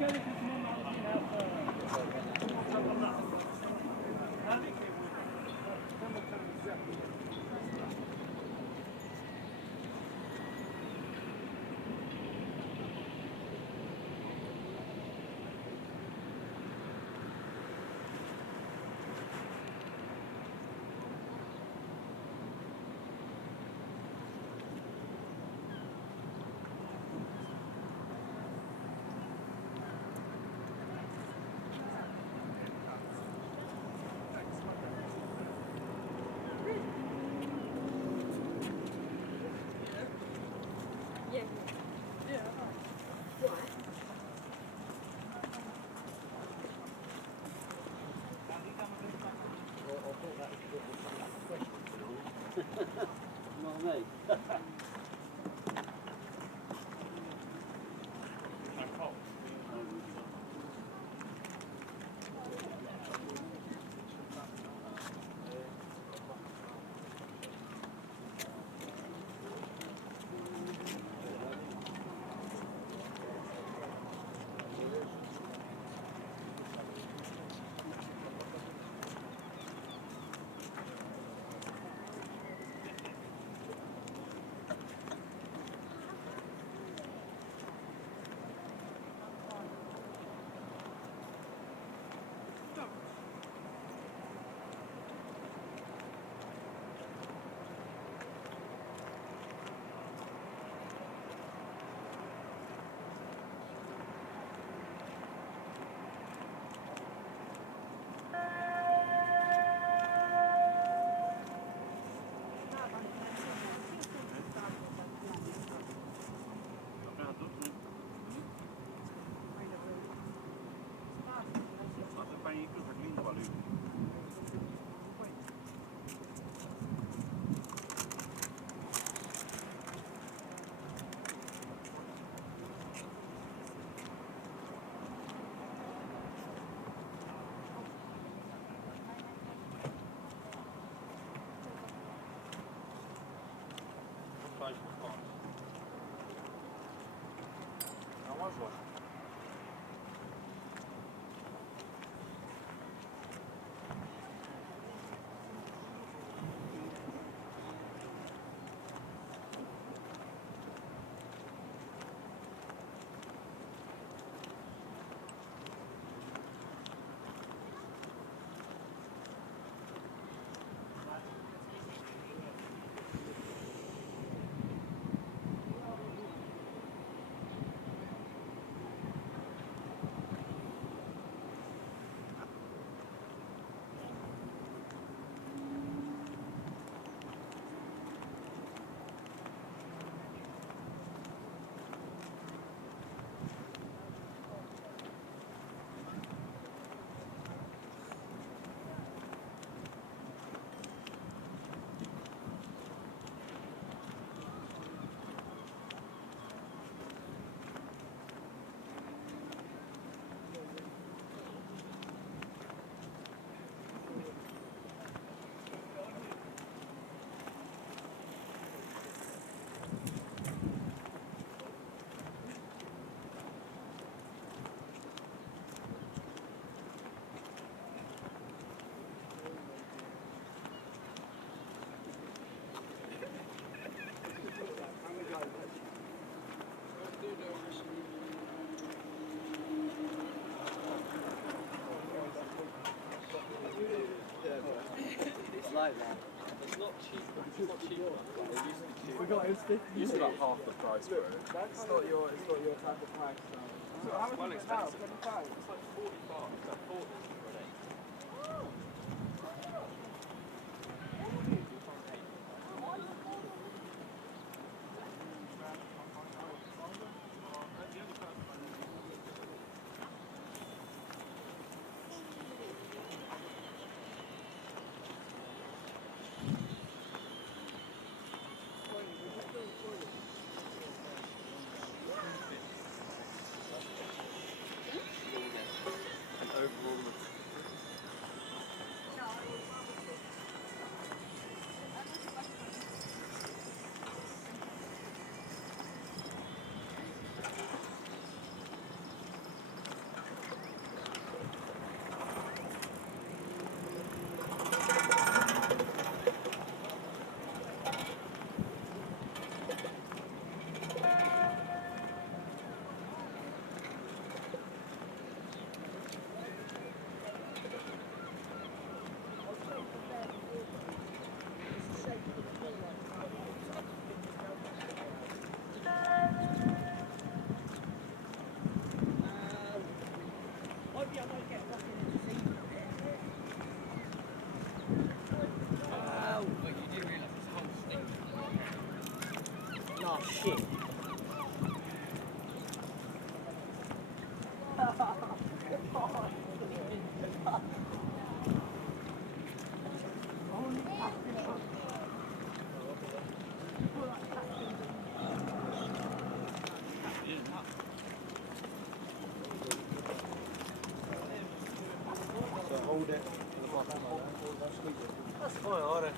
Not me. It's like that. It's not cheap. It's not cheap enough. Like, it used to be cheap. We got it was 50. It used to be like half the price for it. It's not your type of price. So how much is it now? 25? It's like 45. It's like 40 for an 8. Overall So hold it. That's fine, I don't.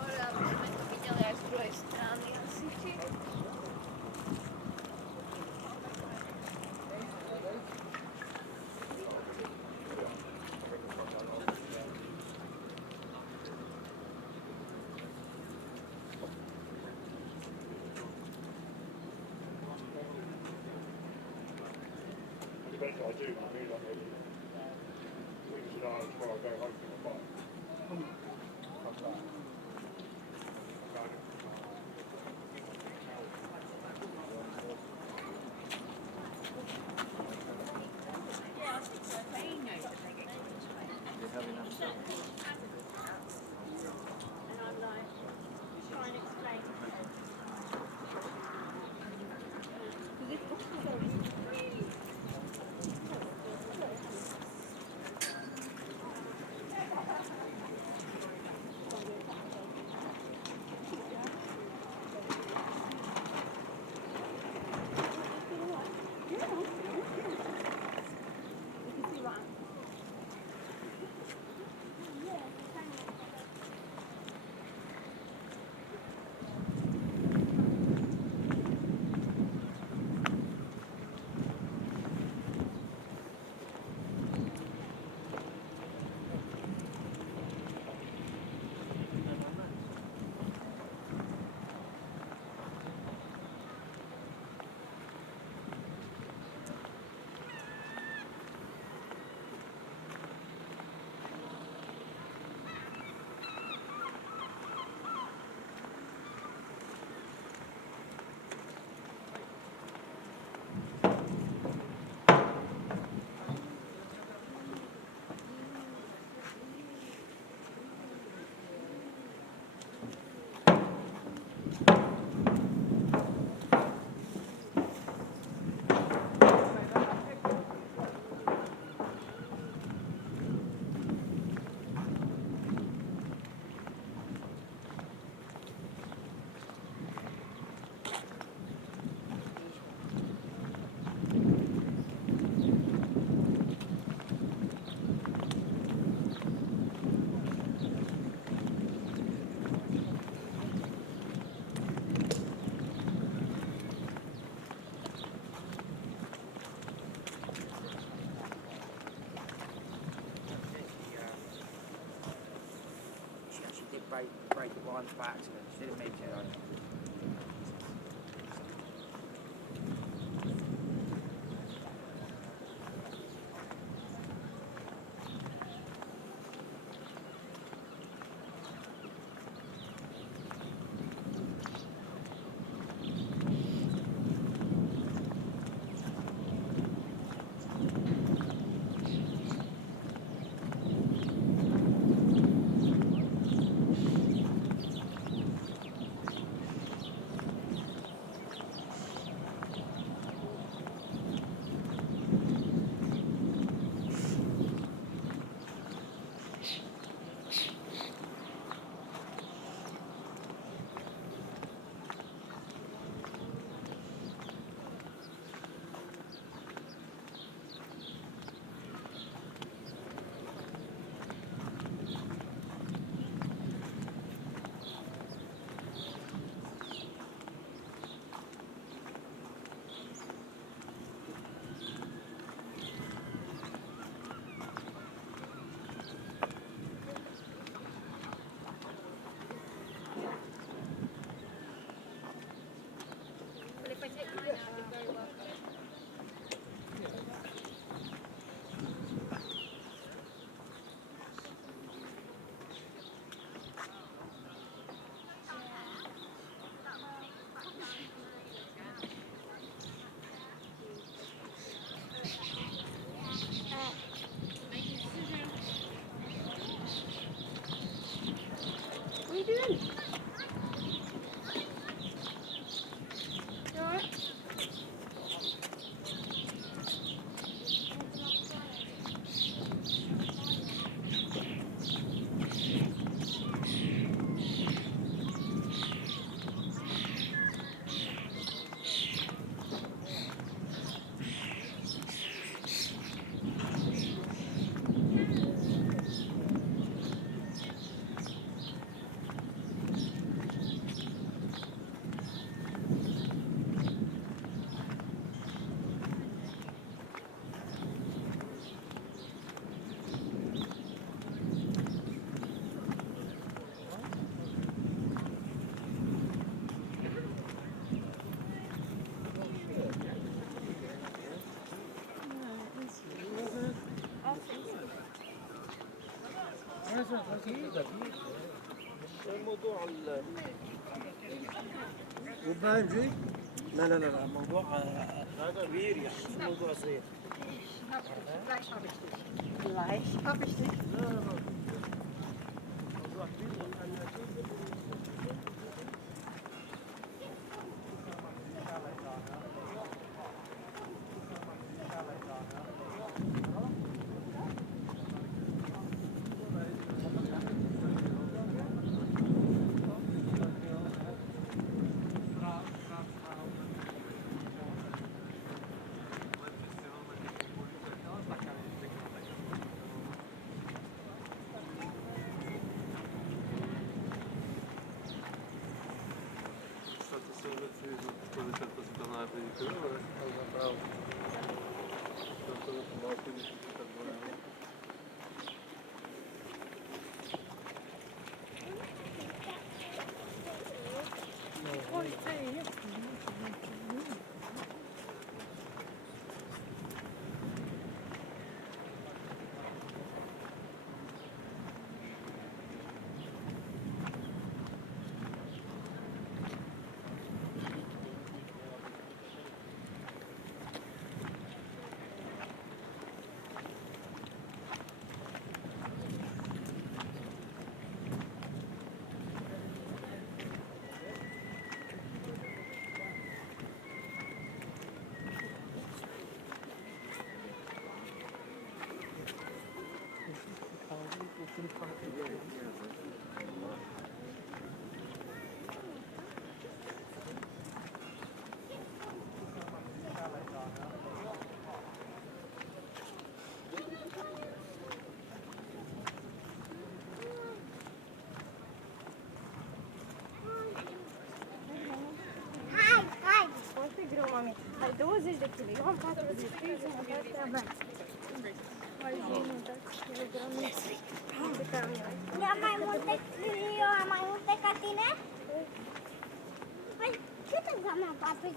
Ora viděli až z druhé strany asi. Eventually I do, I mean, like, we can start tomorrow, go home for my bike. Yeah, I think so. They know that they get You're having that stuff. and I'm like, trying to explain to them. Because if buses are really She actually did break the lines by accident. She didn't mean to though. موضوع وباين جي؟ لا لا لا لا موضوع كبير يعني مش موضوع صغير. Gleich habe ich dich. موضوع كبير. Mami, ai 20 de kg, eu am 40 de kg, jumătate abia. Mai jumătate de kilograme de camion. Ia mai multe, eu am mai multe ca tine? Păi, cât înseamnă 40?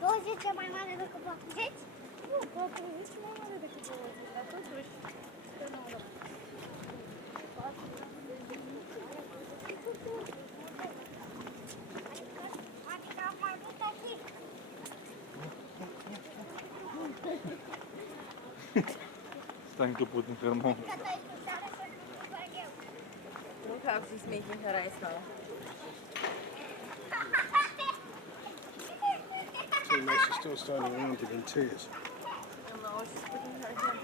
20 e mai mare decât 40? Nu, 40 e mai mare decât 20, dar totuși, că nu am. Adică am mai multe kg. Stang kaputt in Vermont. Că tu ai scuțare să nu fac eu. Nu fac să-ți making her eyes now. So it makes you still starting around to get tears. And now she's putting her hand.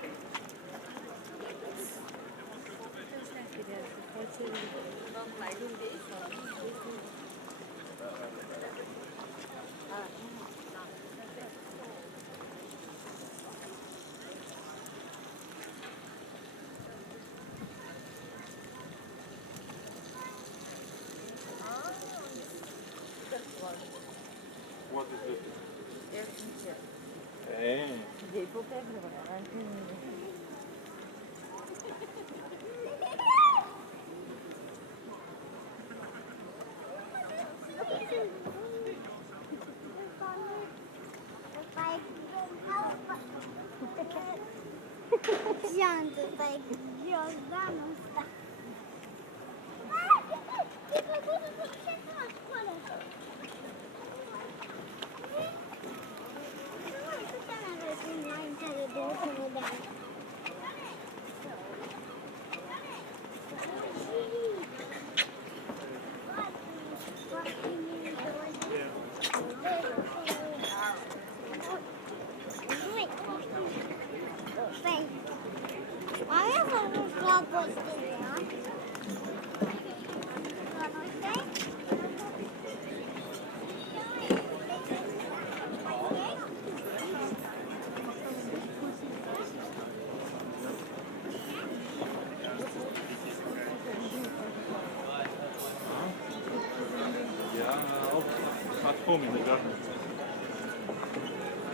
Don't like this one. What is this? Air conditioner. Hey. Dei po pedro, anche Jantă, stai Giordano ăsta. Ce făcut ce acolo? Nu, tu te arăți înainte de 200 de ani. Mami a făcut la postere, Ja, auch at home in the garden.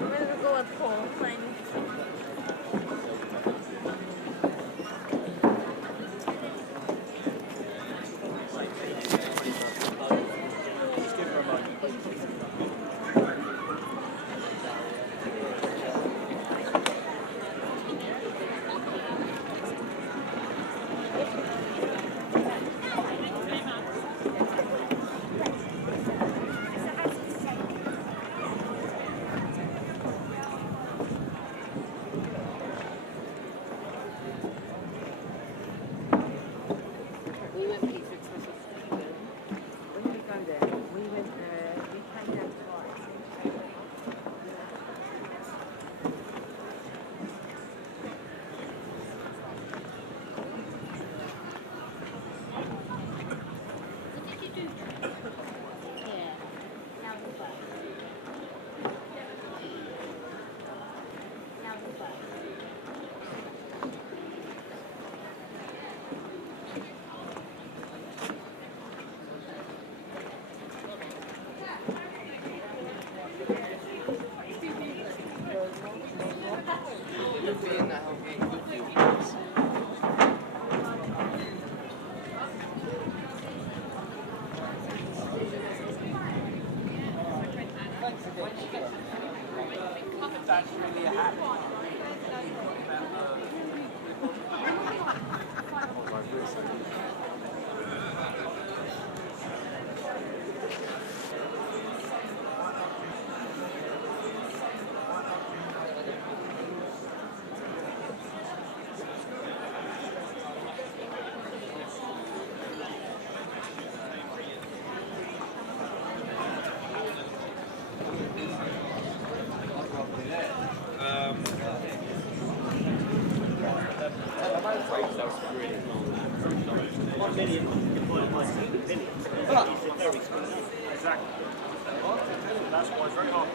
I'm gonna go at home, find That's really long. 1 million divided by 7 billion. It's a very small number. Exactly. That's why it's very hard.